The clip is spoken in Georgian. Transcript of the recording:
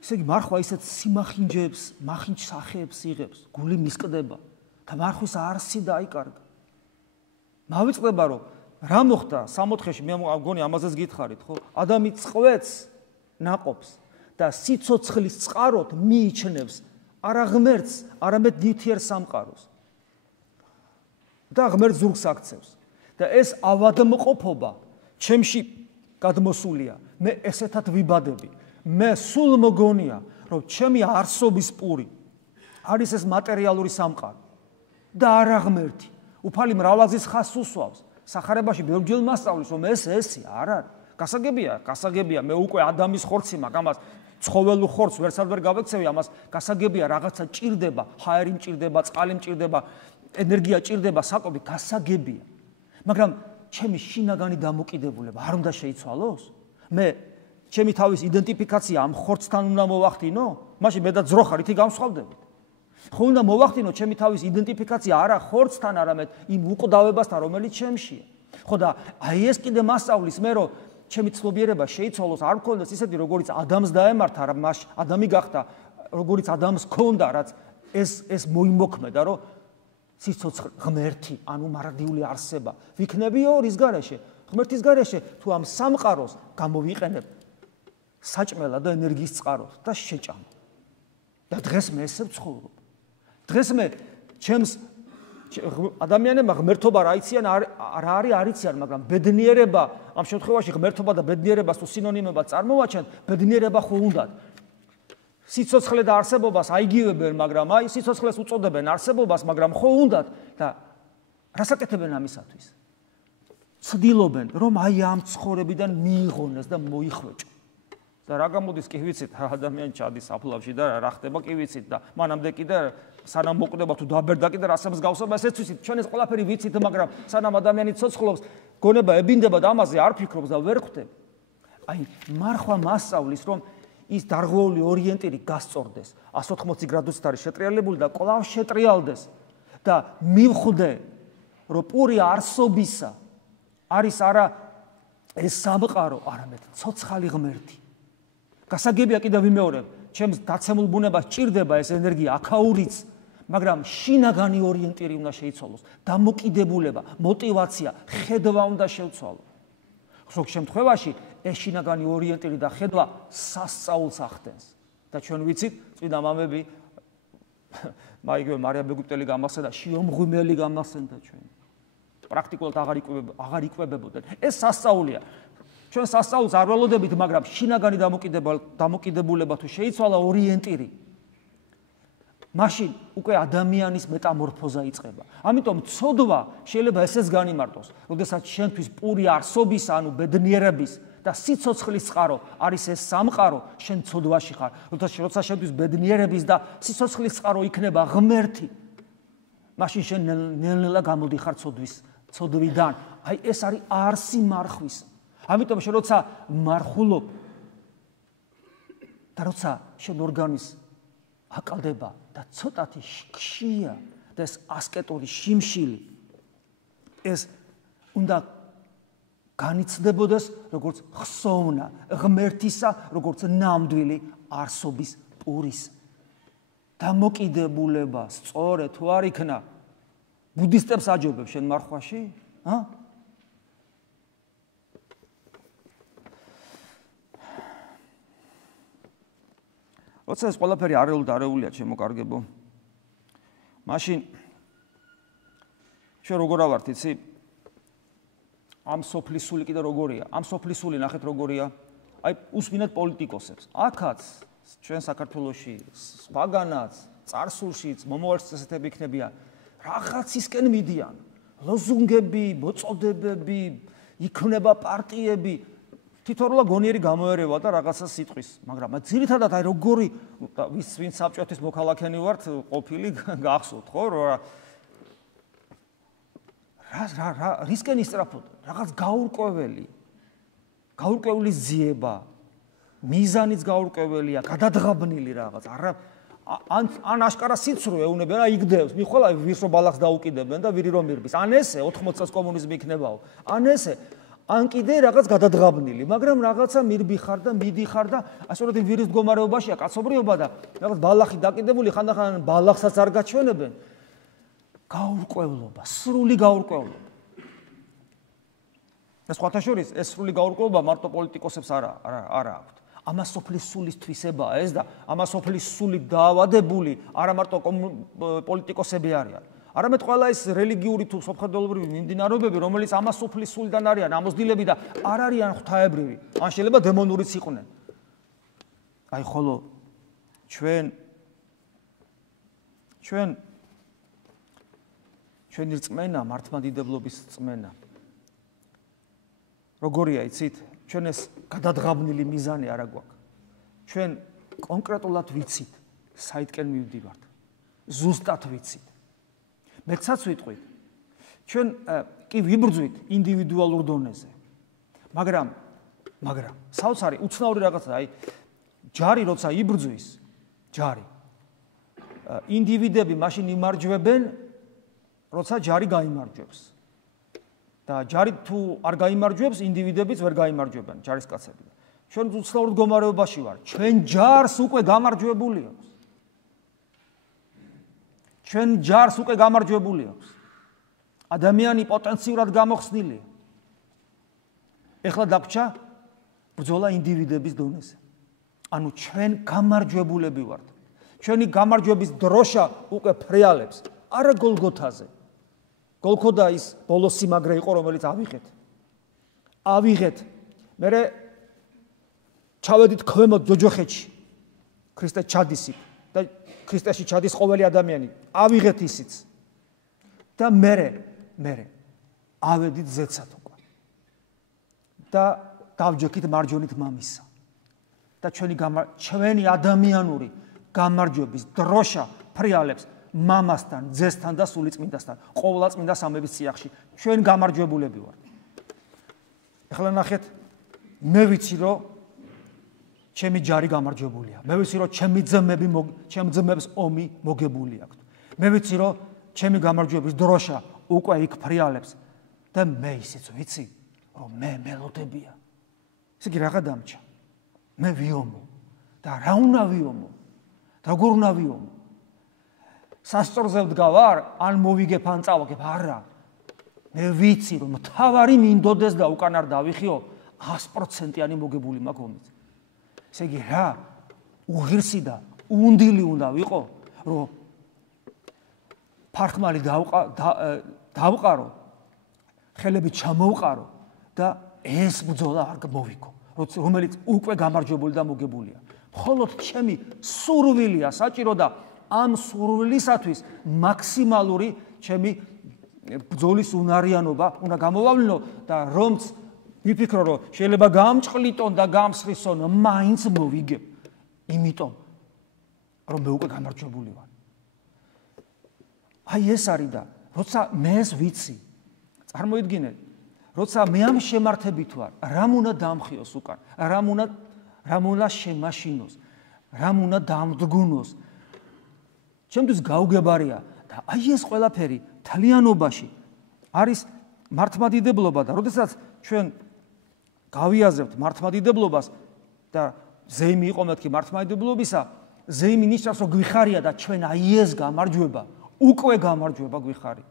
ესე იგი მარხვა ისეთ სიმახინჯებს, მახინჯ სახეებს იღებს, გული მისკდება და მარხვის არსი დაიკარგა. მავიწყდება რომ რა მოხდა 64-ში მე მგონი ამაზეც გითხარით, ხო? ადამი წყვეთს ნაყოფს და სიცოცხლის წყაროთ მიიჩნევს არა ღმერთს, არამედ ნივთიერ სამყაროს. და ღმერთ ზურგს აქცევს. და ეს ავადმყოფობა ჩემში გადმოსულია. მე ესეთად ვიბადები. მე სულ მგონია, რომ ჩემი არსობის პური არის ეს მატერიალური სამყარო და არა ღმერთი. უფალი მრავლაზის ხაზს უსვავს. სახარებაში ბევრჯერ მასწავლის, რომ ეს ესი არ არის. გასაგებია, მე უკვე ადამის ხორცი მაქვს, ამას ცხოველურ ხორცს ვერცად ვერ გავექცევი, ამას გასაგებია რაღაცა ჭირდება, ჰაერი მჭირდება, წყალი მჭირდება, ენერგია ჭირდება, საკვები გასაგებია. მაგრამ ჩემი შინაგანი დამოკიდებულება არ უნდა შეიცვალოს? მე ჩემი თავის იდენტიფიკაცია ამ ხორცთან უნდა მოვახდინო? მაშინ მე და ძროხარითი გამსხვავდებით. ხო უნდა მოვახდინო ჩემი თავის იდენტიფიკაცია არა ხორცთან, არამედ იმ უკვდავებასთან, რომელიც ჩემშია. ხო და აი ეს კიდე მასწავლის მე რომ ჩემი ცნობიერება შეიცვალოს, არ მქონდეს ისეთი როგორც ადამს დაემართა, რა მას ადამი გახდა, როგორც ადამს ქონდა, რაც ეს მოიმოქმედა, რომ სიცოცხლე ღმერთი, ანუ მარადიული არსება. ვიქნებიო რის გარეშე? ღმერთის გარეშე, თუ ამ სამყაროს გამოვიყენებ საჭმელად და ენერგიის წყაროდ და შეჭამ. და დღეს მე ესე ვცხოვრობ. დღეს მე ჩემს ადამიანებმა ღმერთობა რა იციან, რა არის არიციან, მაგრამ ბედნიერება, ამ შემთხვევაში ღმერთობა და ბედნიერებას თუ სინონიმებად წარმოვაჩენთ, ბედნიერება ხო უნდათ. სიცოცხლე და არსებობას აიგივებენ, მაგრამ აი სიცოცხლეს უწოდებენ არსებობას, მაგრამ ხო უნდათ და რასაკეთებენ ამისათვის? ცდილობენ, რომ აი ამ ცხოვრებიდან მიიღონეს და მოიხვეჭო. და რა გამოდის კი ვიცით, ადამიანი ჩადის აფლავში და რა ხდება კი ვიცით და მანამდე კიდე სანამ მოკვდება თუ დაბერდა კიდე რასებს გავსება, ესეც ვიცით, ჩვენ ეს ყველაფერი ვიცით, მაგრამ სანამ ადამიანი ცოცხლობს, გონება ებინდება და ამაზე არ ფიქრობს და ვერ ხვდები. აი, მარხვა მასწავლის, რომ ის დარღვეული ორიენტირი გასწორდეს, 180 გრადუსით არის შეტრიალებული და კვლავ შეტრიალდეს და მივხვდე, რომ პური არსობისა არის არა ეს სამყარო, არამედ ცოცხალი ღმერთი. გასაგებია კიდე ვიმეორებ, ჩემს დაცემულ ბუნებას ჭირდება ეს ენერგია, აქაურიც, მაგრამ შინაგანი ორიენტირი უნდა შეიცვალოს, დამოკიდებულება, мотиваცია, ხედვა უნდა შევცვალო. ზოგ შემთხვევაში ეს შინაგანი ორიენტირი და ხედვა სასწაულს ახდენს. და ჩვენ ვიცით, წმინდა მამები, მაიგივე მარია ბეგვიპტელი გამახსენდა, შიომღვიმელი გამახსენდა ჩვენ. პრაქტიკულად აღარ იკვებებოდნენ. ეს სასწაულია. ჩვენ სასწაულს არ ველოდებით, მაგრამ შინაგანი დამოკიდებულება თუ შეიცვალა ორიენტირი, მაშინ უკვე ადამიანის მეტამორფოზა იწყება. ამიტომ ცოდვა შეიძლება ესეც განიმარტოს, როდესაც შენთვის პური არსობის, ანუ ბედნიერების და სიცოცხლის წყარო არის ეს სამყარო, შენ ცოდვაში ხარ. როცა შენთვის ბედნიერების და სიცოცხლის წყარო იქნება ღმერთი, მაშინ შენ ნელ-ნელა გამოდიხარ ცოდვიდან. აი ეს არის არსი მარხვის. ამიტომ შენ როცა მარხულობ და როცა შენ ორგანიზმს აკალდება და ცოტათი ხშია და ეს ასკეტური შიმშილი ეს უნდა განიცდებოდეს როგორც ხსოვნა ღმერთისა, როგორც ნამდვილი არსობის პურის. დამოკიდებულება სწორე თუ არ იქნა, ბუდისტებს აჯობებ შენ მარხვაში? როცა ეს ყველაფერი არეულია შემოკარგებო, მაშინ ჩვენ როგორ ავართ, იცი? ამ სოფლის სული კიდე როგორია? ამ სოფლის სული ნახეთ როგორია? აი უსმინეთ პოლიტიკოსებს. აქაც ჩვენ საქართველოში, სხვაგანაც, წარსულშიც, მომავალში წესეთები იქნებიან, რაღაცისკენ მიდიან. ლოზუნგები, მოწოდებები, იქნება პარტიები, თითოეულა გონიერი გამოერევა და რაღაცა სიტყვის, მაგრამ ძირითადად აი როგორი ვინც საბჭოთის მოქალაქენი ვართ, ყოფილი გახსოვთ, ხო? რისკენ ისწრაფოთ? რაღაც გაურკვეველი ძიება, მიზანიც გაურკვეველია, გადადღაბნილი რაღაც. ან აშკარა სიცრუე ეუნებიან, იგდევს, მიხვალა ვირს რომ ბალახს დაუკიდებენ და ვირი რომ მირბის. ან ესე 80 წელს კომუნიზმი იქნებაო. ან ესე ან კიდე რაღაც გადადღაბნილი, მაგრამ რაღაცა მირბიხარ და მიდიხარ და ასეთივე ვირის მდგომარეობაშია კაცობრიობა და რაღაც ბალახი დაკიდებული ხანდახან ბალახსაც არ გაჩვენებენ. გაურკვევლობა, სრული გაურკვევლობა. ეს სხვათა შორის ეს სრული გაურკვევლობა მარტო პოლიტიკოსებს არა აქვთ. ამას სოფლის სულის თვისებაა ეს და ამას სოფლის სულით დაავადებული არა მარტო პოლიტიკოსები არიან. არამედ ყველა ეს რელიგიური თუ სოფხედელობრივი მიმდინარეობები, რომელიც ამას სოფლის სულიდან არიან ამოსდილები და არ არიან ღვთაებრივი, ან შეიძლება დემონურიც იყვნენ. აი ხოლო ჩვენი რწმენა, მართლმადიდებლობის რწმენა. როგორია იცით? ჩვენ ეს გადადღაბნილი მიზანი არ აგვაქვს. ჩვენ კონკრეტულად ვიცით, საითკენ მივდივართ. ზუსტად ვიცით. მეცაც ვიტყვით. ჩვენ კი ვიბრძვით ინდივიდუალურ დონეზე. მაგრამ საოცარი უცნაური რაღაცა, აი ჯარი როცა იბრძვის, ჯარი ინდივიდები მაშინ იმარჯვებენ, როცა ჯარი გაიმარჯვებს. და ჯარი თუ არ გაიმარჯვებს, ინდივიდებიც ვერ გაიმარჯვებენ ჯარისკაცები. ჩვენ უცნაურ მდგომარეობაში ვარ. ჩვენ ჯარს უკვე გამარჯვებული აქვს. ჩვენ ჯარს უკვე გამარჯვებული აქვს. ადამიანი პოტენციურად გამოხსნილია. ეხლა დაგვრჩა ბრძოლა ინდივიდების დონეზე. ანუ ჩვენ გამარჯვებულები ვართ. ჩვენი გამარჯვების დროშა უკვე ფრიალებს, არა გოლგოთაზე. გოლგოთა ის ბოლოს სიმაგრე იყო, რომელიც ავიღეთ. მერე ჩავედით ქვემოთ ჯოჯოხეთში. ქრისტე ჩადის იქ და ქრისტეში ჩადის ყოველი ადამიანი. ავიღეთ ისიც. და მერე ავედით ზეცად უკვე. და დავჯექით მარჯვენით მამისა. და ჩვენი ადამიანური გამარჯვების დროშა ფრიალებს მამასთან, ძესთან და სულიწმინდასთან, ყოვლადწმინდა სამების წიაღში. ჩვენ გამარჯვებულები ვართ. ეხლა ნახეთ, მე ვიცი, რომ ჩემი ჯარი გამარჯვებულია. მე ვიცი, რომ ჩემი ძმებს ომი მოგებული აქვთ. მე ვიცი, რომ ჩემი გამარჯვების დროშა უკვე იქ ფრიალებს და მე ისიც ვიცი, რომ მე მელოდებია. ესე იგი რაღა დამჭა. მე ვიომო და რა უნდა ვიომო? როგორ უნდა ვიომო? სასწორზე ვდგავარ, ან მოვიგებ, ან წავაგებ, არა. მე ვიცი, რომ თავარი მინდოდეს და უკან არ დავიხიო, 100%-იანი მოგებული მაქვს ომით. ესე იგი რა, უღირსი და უნდილი უნდა ვიყო, რომ ფარხმალი დავყარო, ხელები ჩამოვყარო და ეს ბრძოლა არ მოვიქო, რომელიც უკვე გამარჯვებული და მოგებულია. მხოლოდ ჩემი სურვილია საჭირო და ამ სურვილისათვის მაქსიმალური ჩემი ბრძოლის უნარიანობა უნდა გამოვავლინო და რომც ვიფიქრო, რომ შეიძლება გამჭყლიტონ და გამსხისონ, მაინც მოვიგებ. იმიტომ რომ მე უკვე გამარჯვებული ვარ. აი ეს არის და როცა მე ეს ვიცი, წარმოიდგინეთ, როცა მე ამ შემართებით ვარ, რამ უნდა დამხიოს უკან, რამ უნდა შემაშინოს, რამ უნდა დამდგუნოს. ჩემთვის გაუგებარია და აი ეს ყველაფერი თლიანობაში არის მართლმადიდებლობა და როდესაც ჩვენ გავიაზრებთ მართლმადიდებლობას და ზეიმი იყო მეთქი მართლმადიდებლობისა, ზეიმი ნიშნავს, რომ გვიხარია და ჩვენ აი ეს გამარჯვება, უკვე გამარჯვება გვიხარია.